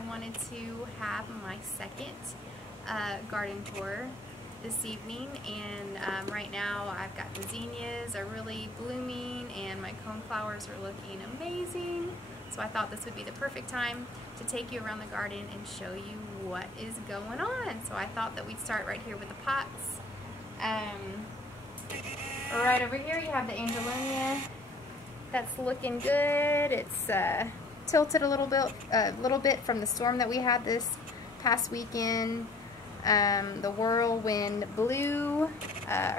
I wanted to have my second garden tour this evening, and right now I've got the zinnias are really blooming and my coneflowers are looking amazing. So I thought this would be the perfect time to take you around the garden and show you what is going on. So I thought that we'd start right here with the pots. Right over here you have the angelonia. That's looking good. It's tilted a little bit from the storm that we had this past weekend. The whirlwind blue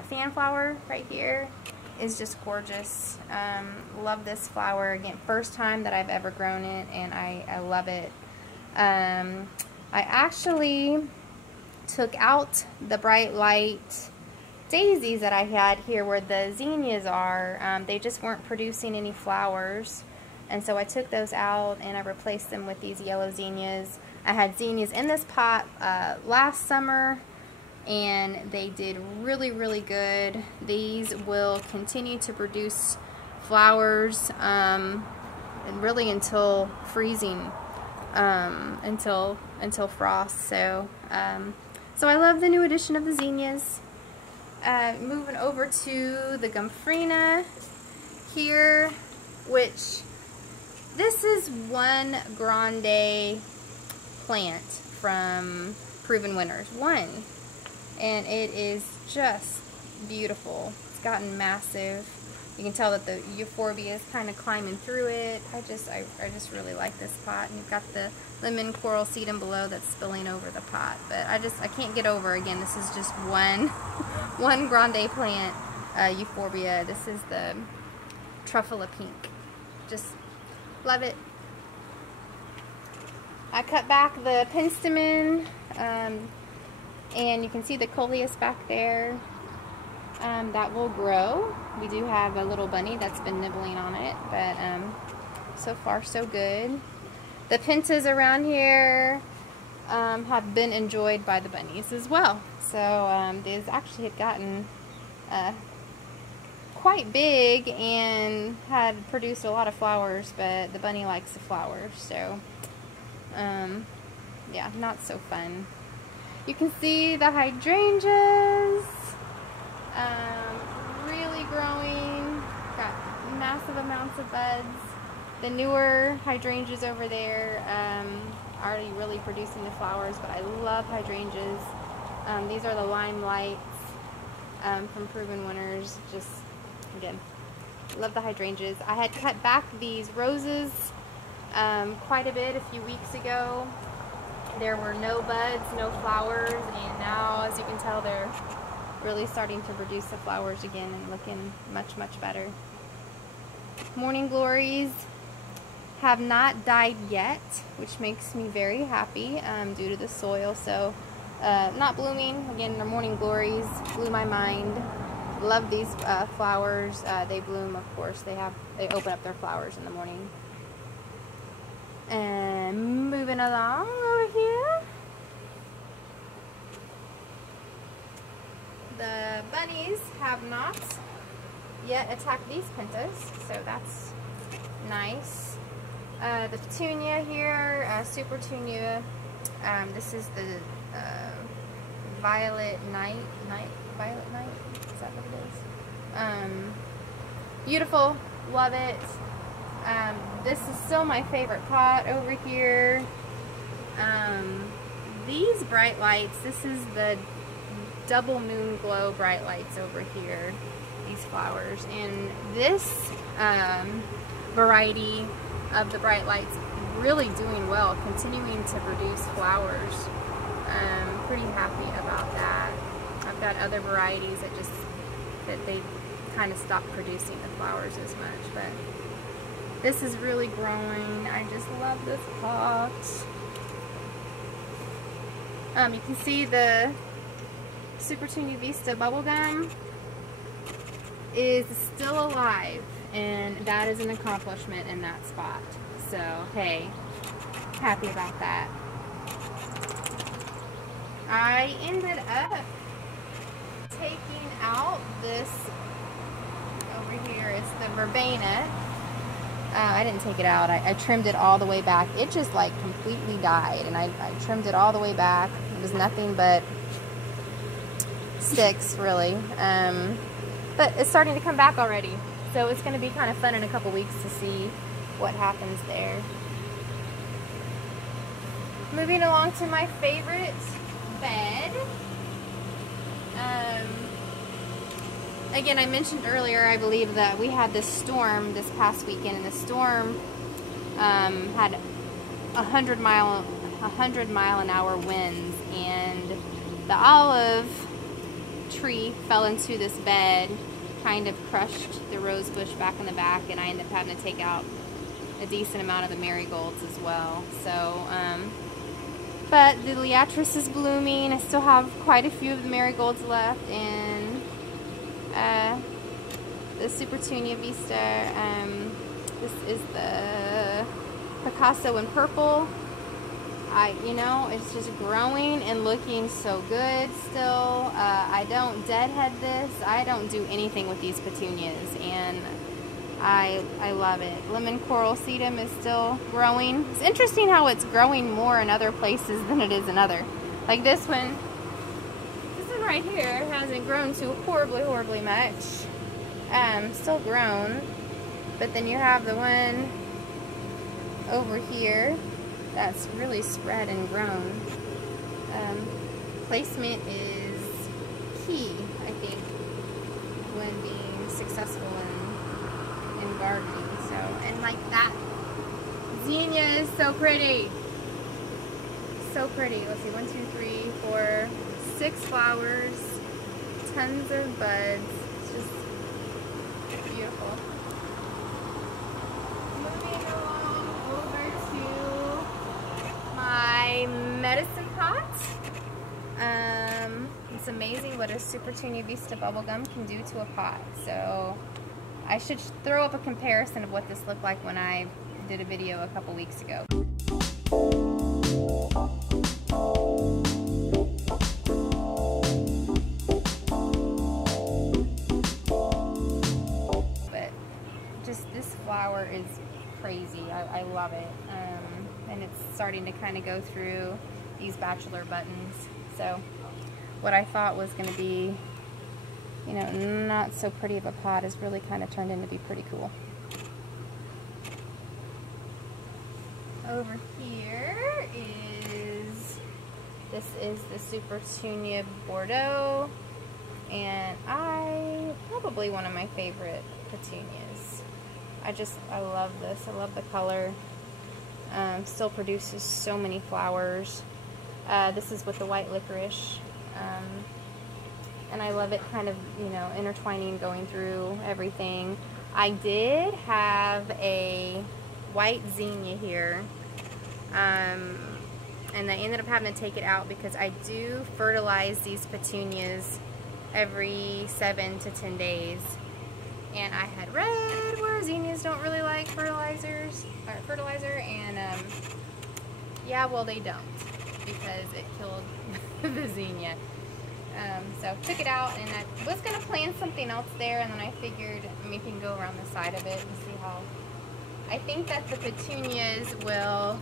fan flower right here is just gorgeous. Love this flower. Again, first time that I've ever grown it, and I love it. I actually took out the bright light daisies that I had here where the zinnias are. They just weren't producing any flowers, and so I took those out and I replaced them with these yellow zinnias. I had zinnias in this pot last summer, and they did really good. These will continue to produce flowers and really until freezing, until frost. So so I love the new addition of the zinnias. Moving over to the gomphrena here, which this is one grande plant from Proven Winners. One. And it is just beautiful. It's gotten massive. You can tell that the euphorbia is kind of climbing through it. I just really like this pot. And you've got the lemon coral sedum below that's spilling over the pot. But I can't get over, again, this is just one grande plant, euphorbia. This is the truffula pink. Just love it. I cut back the penstemon, and you can see the coleus back there. That will grow. We do have a little bunny that's been nibbling on it, but so far so good. The pentas around here have been enjoyed by the bunnies as well. So these actually had gotten quite big and had produced a lot of flowers, but the bunny likes the flowers, so yeah, not so fun. You can see the hydrangeas really growing, got massive amounts of buds. The newer hydrangeas over there already really producing the flowers, but I love hydrangeas. These are the limelights from Proven Winners. Just, again, love the hydrangeas. I had cut back these roses quite a bit a few weeks ago. There were no buds, no flowers, and now, as you can tell, they're really starting to produce the flowers again and looking much better. Morning glories have not died yet, which makes me very happy due to the soil. So not blooming. Again, the morning glories blew my mind. Love these flowers. They bloom, of course. They open up their flowers in the morning. And moving along over here, the bunnies have not yet attacked these pentas, so that's nice. The petunia here, super petunia. This is the violet night. Is that what it is? Beautiful, love it. This is still my favorite pot over here. These bright lights, this is the double moon glow bright lights over here, these flowers, and this variety of the bright lights really doing well, continuing to produce flowers. I'm pretty happy about that. I've got other varieties that they kind of stopped producing the flowers as much, but this is really growing. I just love this pot. You can see the Super Tunia Vista bubblegum is still alive, and that is an accomplishment in that spot. So, hey, happy about that. I ended up taking out this over here. It's the verbena. I didn't take it out. I trimmed it all the way back. It just like completely died, and I trimmed it all the way back. It was nothing but sticks, really. But it's starting to come back already, so it's going to be kind of fun in a couple weeks to see what happens there. Moving along to my favorite bed. Again, I mentioned earlier, I believe, that we had this storm this past weekend, and the storm had 100 mile an hour winds, and the olive tree fell into this bed, kind of crushed the rose bush back in the back, and I ended up having to take out a decent amount of the marigolds as well. So, but the liatris is blooming. I still have quite a few of the marigolds left, and the Supertunia Vista. This is the Picasso in purple. You know, it's just growing and looking so good still. I don't deadhead this. I don't do anything with these petunias, and I love it. Lemon coral sedum is still growing. It's interesting how it's growing more in other places than it is in other. Like this one right here hasn't grown too horribly much. Still grown, but then you have the one over here that's really spread and grown. Placement is key, I think, when being successful in gardening. So, and like that zinnia is so pretty. So pretty. Let's see, 1, 2, 3, 4, 6 flowers, tons of buds. It's just beautiful. Moving along over to my medicine pot. It's amazing what a Supertunia Vista bubblegum can do to a pot. So I should throw up a comparison of what this looked like when I did a video a couple weeks ago. But just this flower is crazy. I love it. And it's starting to kind of go through these bachelor buttons. So what I thought was going to be, you know, not so pretty of a pot has really kind of turned into be pretty cool. Over here is, this is the Supertunia Bordeaux, and probably one of my favorite petunias. I love this. I love the color. Still produces so many flowers. This is with the white licorice. And I love it kind of, you know, intertwining, going through everything. I did have a white zinnia here, and I ended up having to take it out because I do fertilize these petunias every 7 to 10 days. And I had read where zinnias don't really like fertilizer, and yeah, well, they don't, because it killed the zinnia. So took it out, and I was going to plant something else there, and then I figured maybe I can go around the side of it and see how. I think that the petunias will,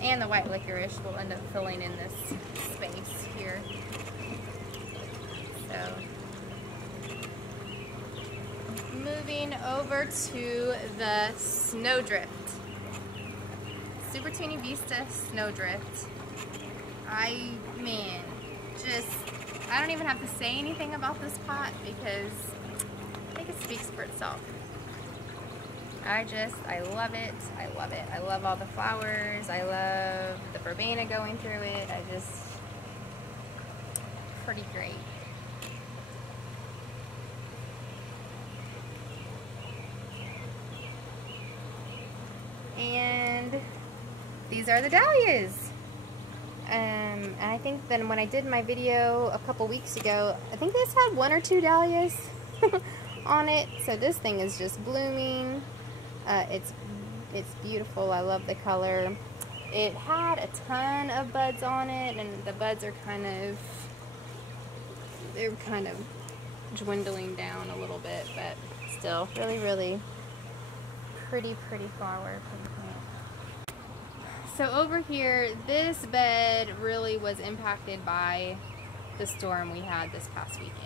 and the white licorice will end up filling in this space here. So moving over to the Snowdrift. Supertunia Vista Snowdrift. I don't even have to say anything about this pot because I think it speaks for itself. I love it. I love it. I love all the flowers. I love the verbena going through it. Pretty great. And these are the dahlias. And I think then when I did my video a couple weeks ago, I think this had 1 or 2 dahlias on it. So this thing is just blooming. It's beautiful. I love the color. It had a ton of buds on it, and the buds are they're kind of dwindling down a little bit, but still really Pretty flower, pretty plant. So over here, this bed really was impacted by the storm we had this past weekend.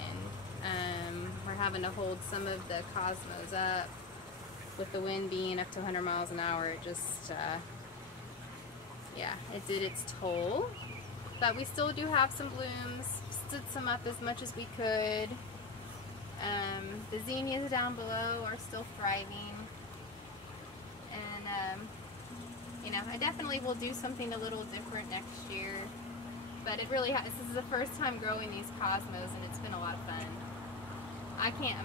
We're having to hold some of the cosmos up with the wind being up to 100 miles an hour. It just, yeah, it did its toll. But we still do have some blooms, stood some up as much as we could. The zinnias down below are still thriving. And, you know, I definitely will do something a little different next year. But it really this is the first time growing these cosmos, and it's been a lot of fun. I can't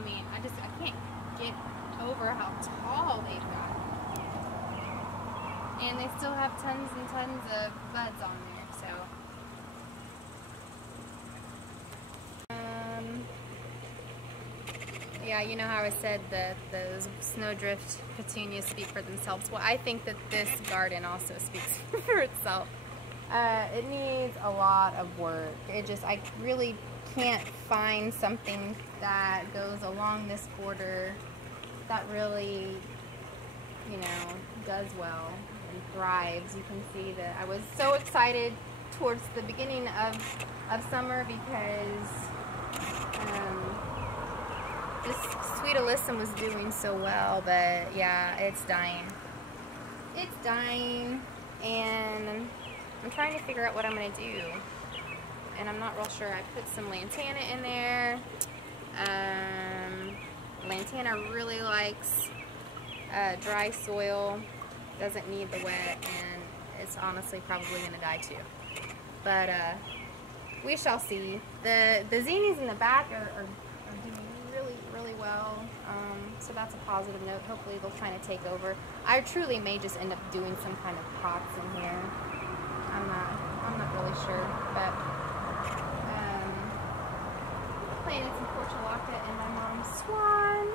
get over how tall they've got. And they still have tons and tons of buds on there, so. Yeah, you know how I said that those snowdrift petunias speak for themselves. Well, I think that this garden also speaks for itself. It needs a lot of work. I really can't find something that goes along this border that really, you know, does well and thrives. You can see that I was so excited towards the beginning of summer because this sweet alyssum was doing so well, but yeah, it's dying. It's dying, and I'm trying to figure out what I'm going to do. And I'm not real sure. I put some lantana in there. Lantana really likes dry soil, doesn't need the wet, and it's honestly probably going to die too. But we shall see. The zinnias in the back are doing really well, so that's a positive note. Hopefully they'll kind of take over. I truly may just end up doing some kind of pots in here. I'm not really sure, but planted some portulaca and my mom's swan,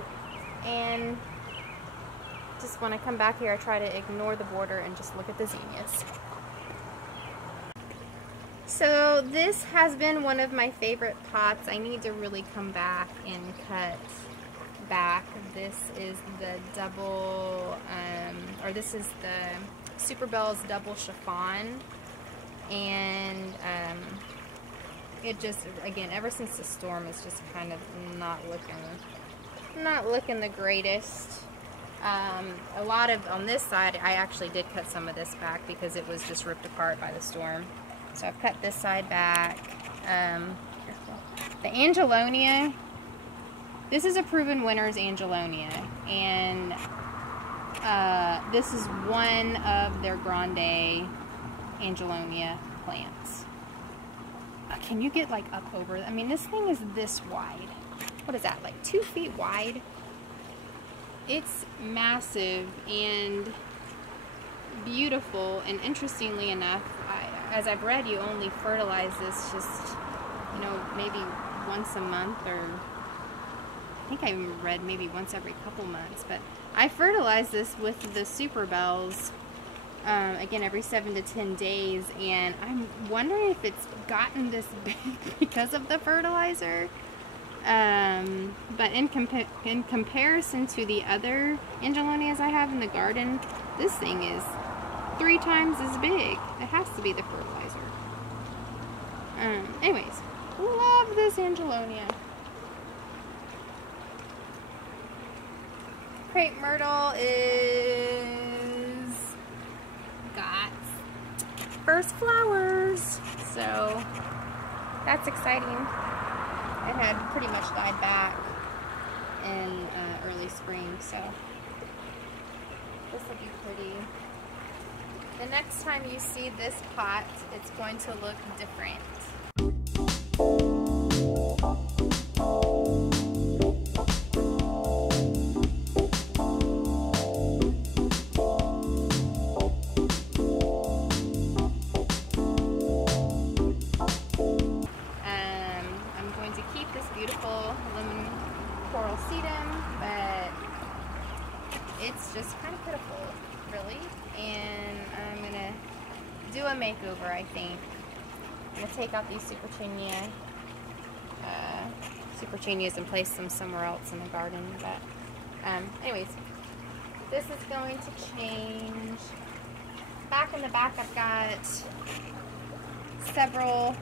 and just when I come back here I try to ignore the border and just look at the zinnias. So this has been one of my favorite pots. I need to really come back and cut back. This is the double, or this is the Super Bells double chiffon, and it just, again, ever since the storm, it's just kind of not looking the greatest. A lot of, on this side, I actually did cut some of this back because it was just ripped apart by the storm. So I've cut this side back. The Angelonia, this is a proven winner's Angelonia, and this is one of their Grande Angelonia plants. Can you get like up over? I mean, this thing is this wide. What is that, like 2 feet wide? It's massive and beautiful, and interestingly enough, as I've read, you only fertilize this just, you know, maybe once a month, or I think I even read maybe once every couple months, but I fertilize this with the Super Bells, again, every 7 to 10 days, and I'm wondering if it's gotten this big because of the fertilizer. But in comparison to the other Angelonias I have in the garden, this thing is 3 times as big. It has to be the fertilizer. Anyways, love this Angelonia. Crepe myrtle is got first flowers, so that's exciting. It had pretty much died back in early spring, so this will be pretty. The next time you see this pot, it's going to look different. I'm going to keep this beautiful lemon coral sedum, but it's just kind of pitiful, really. And I'm gonna do a makeover, I think. I'm gonna take out these supercinias and place them somewhere else in the garden. But anyways, This is going to change. Back in the back, I've got several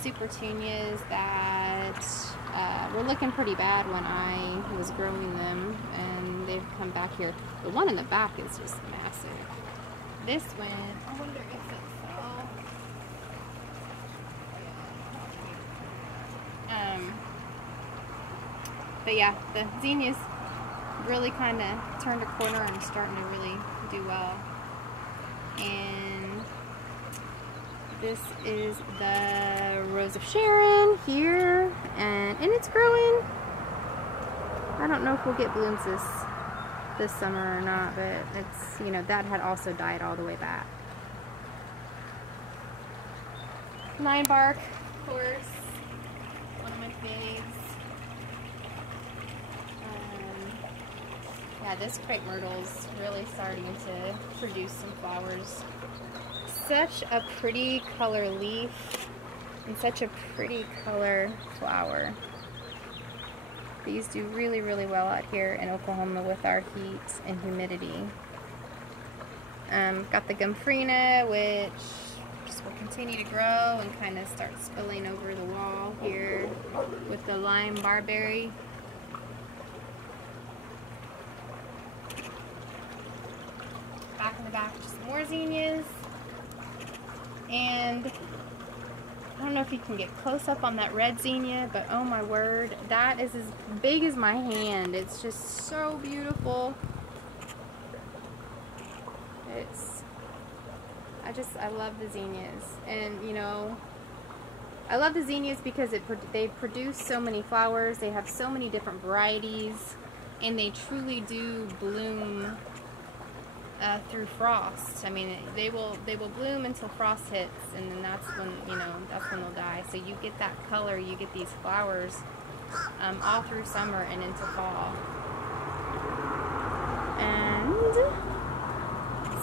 super petunias that were looking pretty bad when I was growing them, and they've come back here. The one in the back is just massive. This one, I wonder if it's but yeah, the zinnias really kind of turned a corner and starting to really do well. And this is the Rose of Sharon here, and it's growing. I don't know if we'll get blooms this summer or not, but it's, you know, that had also died all the way back. Nine bark, of course, one of my faves. Yeah, this crepe myrtle's really starting to produce some flowers. Such a pretty color leaf and such a pretty color flower. These do really, really well out here in Oklahoma with our heat and humidity. Got the Gumfrina, which just will continue to grow and kind of start spilling over the wall here with the lime barberry. Back in the back, just more zinnias. And I don't know if you can get close up on that red zinnia, but oh my word, that is as big as my hand. It's just so beautiful. I love the zinnias. And you know, I love the zinnias because they produce so many flowers. They have so many different varieties, and they truly do bloom through frost. I mean, they will bloom until frost hits, and then that's when, you know, that's when they'll die. So you get that color, you get these flowers all through summer and into fall. And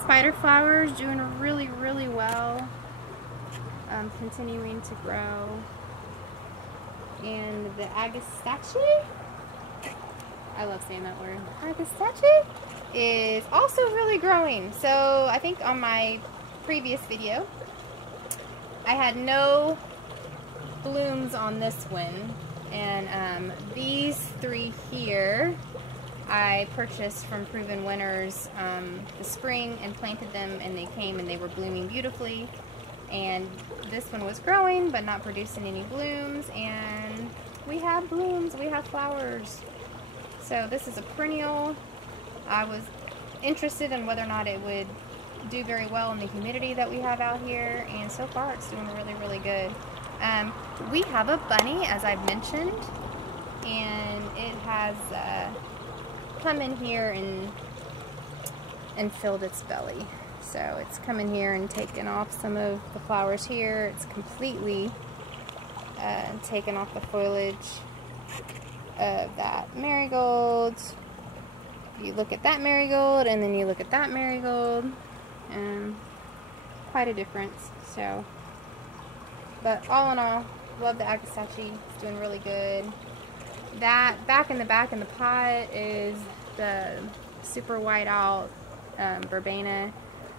spider flowers doing really, really well, continuing to grow. And the agastache, I love saying that word, agastache, is also really growing. So I think on my previous video I had no blooms on this one, and these three here I purchased from Proven Winners the spring and planted them, and they came and they were blooming beautifully. And this one was growing but not producing any blooms, and we have blooms, we have flowers. So this is a perennial. I was interested in whether or not it would do very well in the humidity that we have out here, and so far it's doing really, really good. We have a bunny, as I've mentioned, and it has come in here and filled its belly. So it's come in here and taken off some of the flowers here. It's completely taken off the foliage of that marigold. You look at that marigold and then you look at that marigold, and quite a difference. So, but all in all, love the agastache. It's doing really good. That back in the pot is the super white out verbena.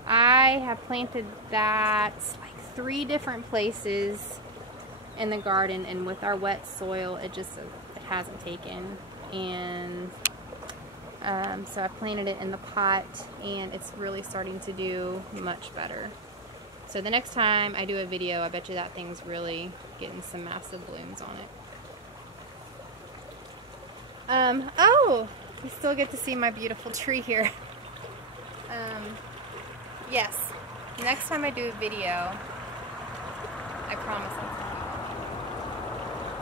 I have planted that like 3 different places in the garden, and with our wet soil it hasn't taken. And so I planted it in the pot, and it's really starting to do much better. So the next time I do a video, I bet you that thing's really getting some massive blooms on it. Oh, you still get to see my beautiful tree here. Yes, next time I do a video, I promise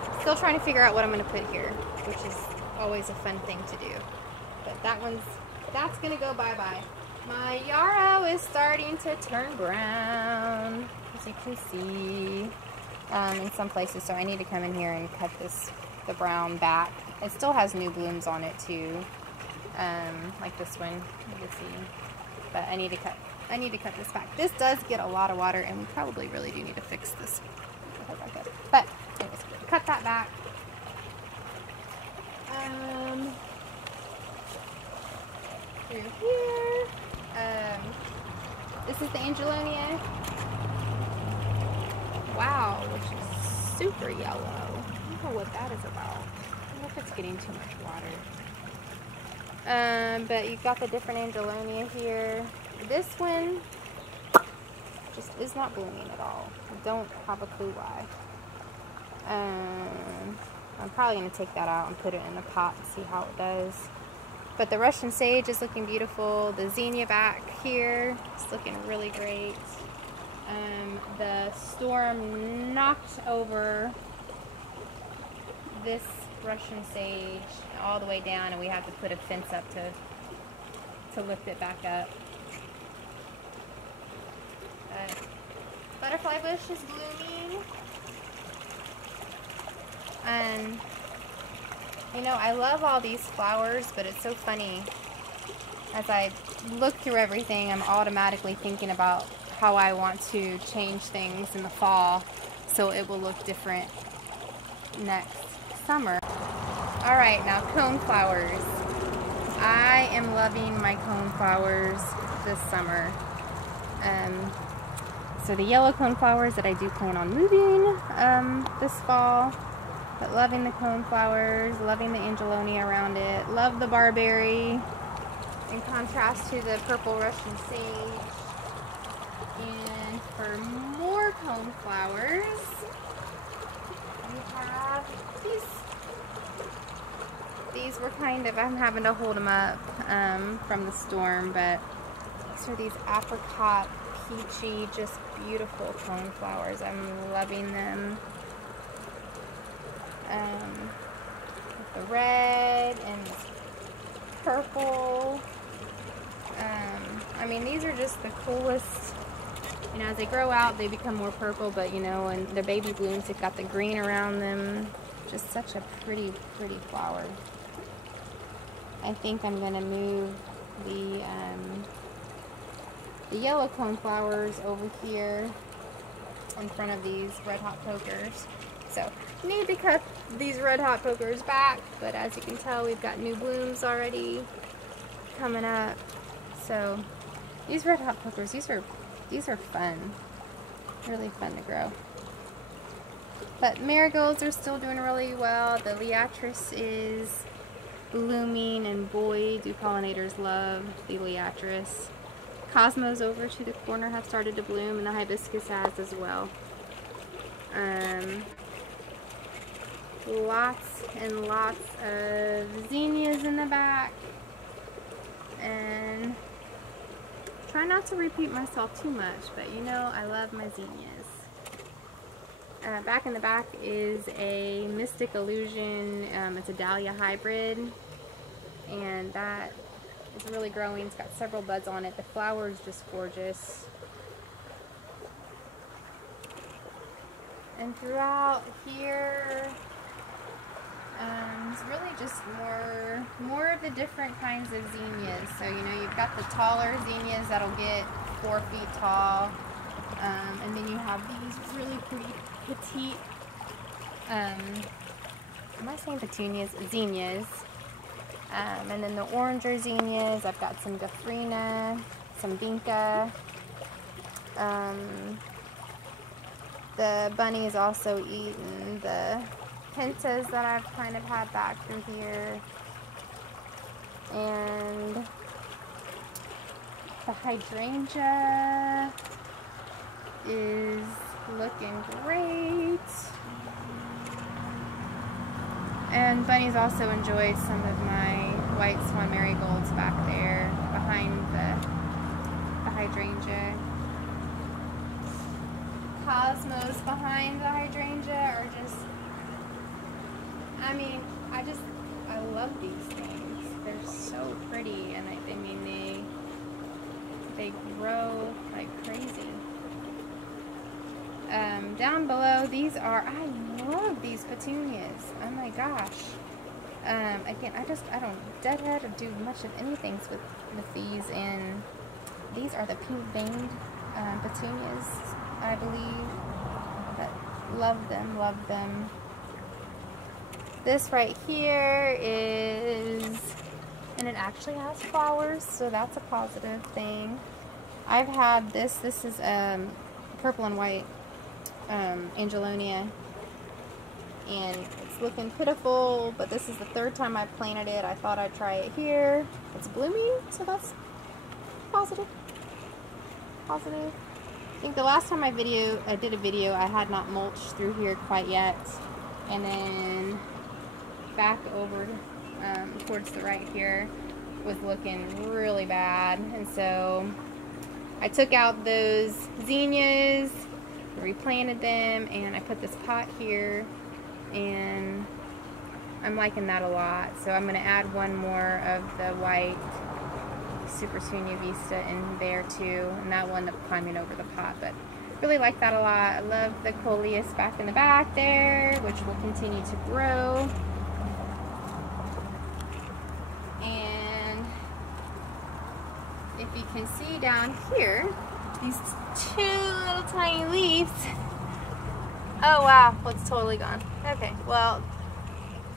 I'm still trying to figure out what I'm going to put here, which is always a fun thing to do. But that's going to go bye-bye. My yarrow is starting to turn brown, as you can see, in some places. So I need to come in here and cut the brown back. It still has new blooms on it too, like this one, you can see. But I need to cut this back. This does get a lot of water, and we probably really do need to fix this. But anyways, cut that back. through here. This is the Angelonia. Wow, which is super yellow. I don't know what that is about. I don't know if it's getting too much water. But you've got the different Angelonia here. This one just is not blooming at all. I don't have a clue why. I'm probably going to take that out and put it in a pot and see how it does. But the Russian sage is looking beautiful. The zinnia back here is looking really great. The storm knocked over this Russian sage all the way down, and we had to put a fence up to lift it back up. Butterfly bush is blooming. And you know, I love all these flowers, but it's so funny. As I look through everything, I'm automatically thinking about how I want to change things in the fall so it will look different next summer. Alright, now cone flowers. I am loving my cone flowers this summer. So the yellow cone flowers that I do plan on moving this fall. But loving the cone flowers, loving the Angelonia around it. Love the barberry in contrast to the purple Russian sage. And for more cone flowers, we have these. These were kind of, I'm having to hold them up from the storm, but these are these apricot, peachy, just beautiful cone flowers. I'm loving them. With the red and purple. I mean, these are just the coolest. You know, as they grow out, they become more purple, but you know, and their baby blooms, they've got the green around them. Just such a pretty, pretty flower. I think I'm going to move the yellow cone flowers over here in front of these red hot pokers. So, need to cut these red hot pokers back, but as you can tell, we've got new blooms already coming up. So, these red hot pokers, these are fun. Really fun to grow. But marigolds are still doing really well. The liatris is blooming, and boy, do pollinators love the liatris. Cosmos over to the corner have started to bloom, and the hibiscus has as well. Lots and lots of zinnias in the back, and try not to repeat myself too much, but you know I love my zinnias. Back in the back is a Mystic Illusion. It's a dahlia hybrid, and that is really growing. It's got several buds on it. The flower is just gorgeous. And throughout here, it's really just more of the different kinds of zinnias. So, you know, you've got the taller zinnias that'll get 4 feet tall. And then you have these really pretty petite, am I saying petunias? Zinnias. And then the oranger zinnias, I've got some Gafrina, some Vinca. The bunny is also eaten the pentas that I've kind of had back through here. And the hydrangea is looking great. And bunnies also enjoyed some of my white swan marigolds back there behind the hydrangea. Cosmos behind the hydrangea are just, I mean, I love these things. They're so pretty, and I mean, they grow like crazy. Down below, these are, I love these petunias. Oh my gosh. Again, I don't deadhead or do much of anything with these, and these are the pink veined petunias, I believe. But love them, love them. This right here is and it actually has flowers, so that's a positive thing. I've had this is purple and white Angelonia, and it's looking pitiful, but this is the third time I've planted it. I thought I'd try it here. It's blooming, so that's positive. Positive. I think the last time I did a video, I had not mulched through here quite yet, and then back over towards the right here was looking really bad, and so I took out those zinnias, replanted them, and I put this pot here, and I'm liking that a lot. So I'm going to add one more of the white Supertunia Vista in there too, and that will end up climbing over the pot, but really like that a lot. I love the coleus back in the back there, which will continue to grow. And if you can see down here, these two little tiny leaves. Oh wow, well, it's totally gone. Okay, well,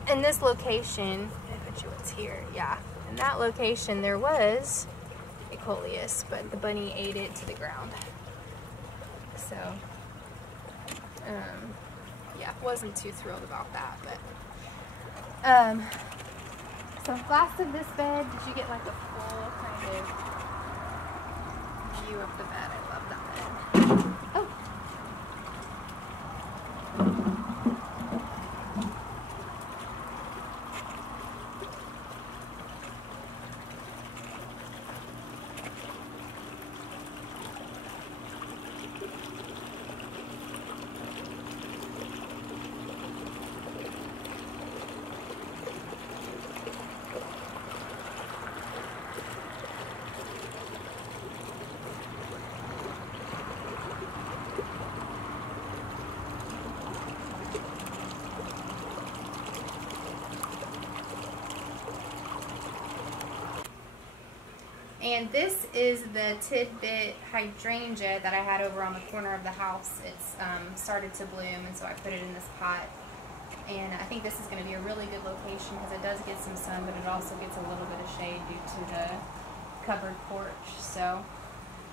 in this location, I bet you what's here, yeah. In that location there was a coleus, but the bunny ate it to the ground. So, yeah, wasn't too thrilled about that, but, so last of this bed, did you get like a full kind of view of the bed? I love that bed. Oh! And this is the tidbit hydrangea that I had over on the corner of the house. It's started to bloom, and so I put it in this pot. And I think this is going to be a really good location because it does get some sun, but it also gets a little bit of shade due to the covered porch. So,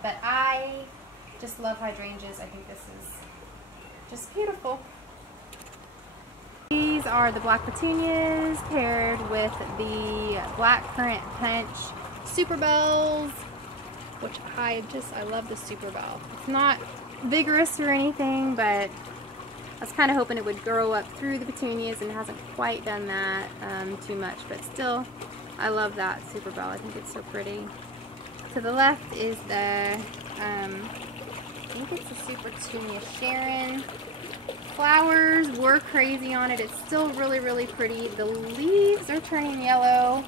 but I just love hydrangeas. I think this is just beautiful. These are the black petunias paired with the black currant punch super bells, which I love the super bell. It's not vigorous or anything, but I was kind of hoping it would grow up through the petunias, and it hasn't quite done that too much, but still, I love that super bell. I think it's so pretty. To the left is the, I think it's the Supertunia Sharon. Flowers were crazy on it. It's still really, really pretty. The leaves are turning yellow.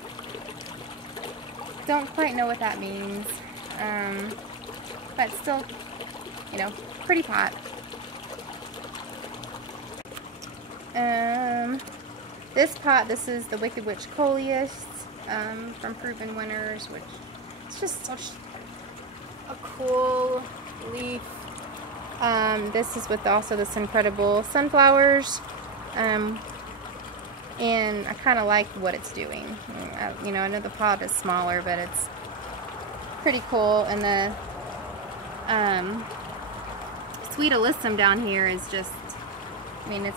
Don't quite know what that means, but still, you know, pretty pot. This pot, this is the Wicked Witch Coleus from Proven Winners, which is just such a cool leaf. This is with also this incredible sunflowers. And I kind of like what it's doing. You know, I know the pot is smaller, but it's pretty cool. And the Sweet Alyssum down here is just, I mean, it's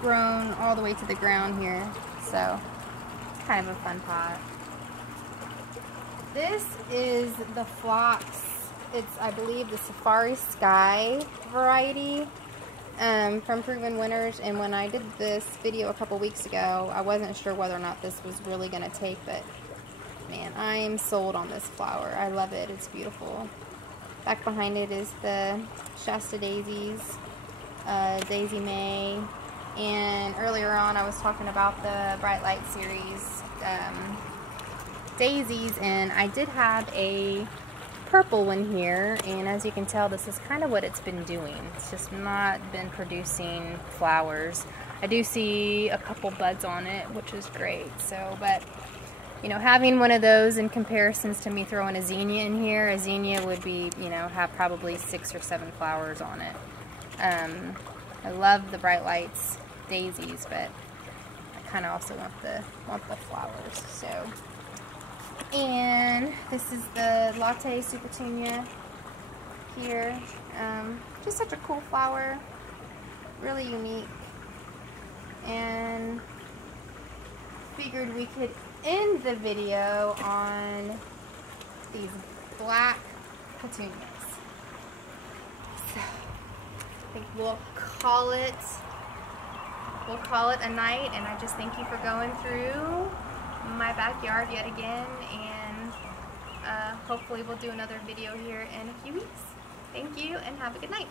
grown all the way to the ground here. So, it's kind of a fun pot. This is the Phlox. It's, I believe, the Safari Sky variety. From Proven Winners, and when I did this video a couple weeks ago, I wasn't sure whether or not this was really going to take, but man, I am sold on this flower. I love it. It's beautiful. Back behind it is the Shasta Daisies, Daisy May, and earlier on I was talking about the Bright Light series daisies, and I did have a purple one here, and as you can tell, this is kind of what it's been doing. It's just not been producing flowers. I do see a couple buds on it, which is great. So, but you know, having one of those in comparisons to me throwing a zinnia in here, a zinnia would be, you know, have probably 6 or 7 flowers on it. I love the Bright Lights daisies, but I kind of also want the flowers. So And this is the Latte Supertunia here. Just such a cool flower, really unique. And figured we could end the video on these black petunias. So I think we'll call it a night, and I just thank you for going through my backyard yet again, and hopefully we'll do another video here in a few weeks. Thank you and have a good night.